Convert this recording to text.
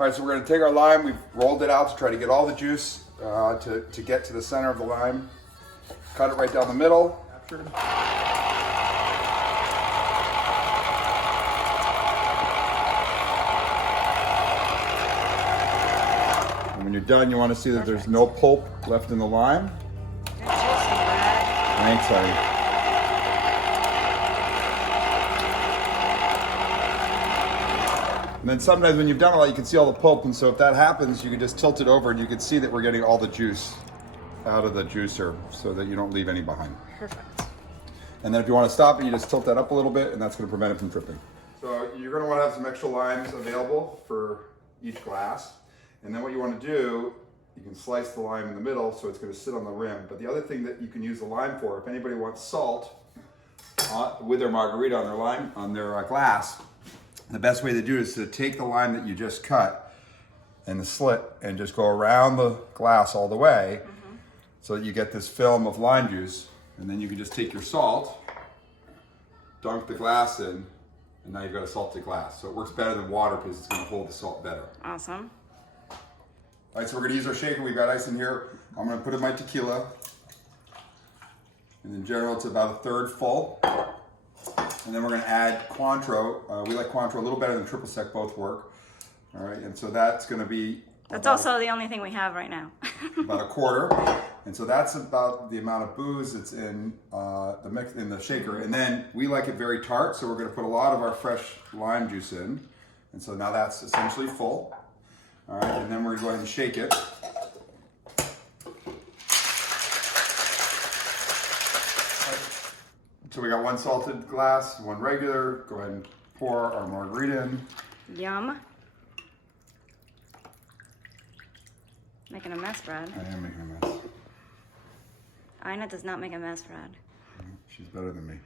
All right, so we're gonna take our lime. We've rolled it out to try to get all the juice to get to the center of the lime. Cut it right down the middle. And when you're done, you want to see that there's no pulp left in the lime. Good juicing, Brad. Thanks, honey. And then sometimes when you've done a lot, you can see all the pulp, and so if that happens, you can just tilt it over and you can see that we're getting all the juice out of the juicer so that you don't leave any behind. Perfect. And then if you want to stop it, you just tilt that up a little bit, and that's going to prevent it from dripping. So you're going to want to have some extra limes available for each glass. And then what you want to do, you can slice the lime in the middle so it's going to sit on the rim. But the other thing that you can use the lime for, if anybody wants salt with their margarita on their lime, on their glass, the best way to do it is to take the lime that you just cut in the slit and just go around the glass all the way so that you get this film of lime juice. And then you can just take your salt, dunk the glass in, and now you've got a salted glass. So it works better than water because it's going to hold the salt better. Awesome. All right, so we're going to use our shaker. We've got ice in here. I'm going to put in my tequila. And in general, it's about a third full. And then we're going to add Cointreau. We like Cointreau a little better than triple sec, both work. All right, and so that's going to be... That's also the only thing we have right now. about a quarter. And so that's about the amount of booze that's in the mix in the shaker. And then we like it very tart, so we're going to put a lot of our fresh lime juice in. And so now that's essentially full. All right, and then we're going to go ahead and shake it. So we got one salted glass, one regular. Go ahead and pour our margarita in. Yum. Making a mess, Brad. I am making a mess. Ina does not make a mess, Brad. She's better than me.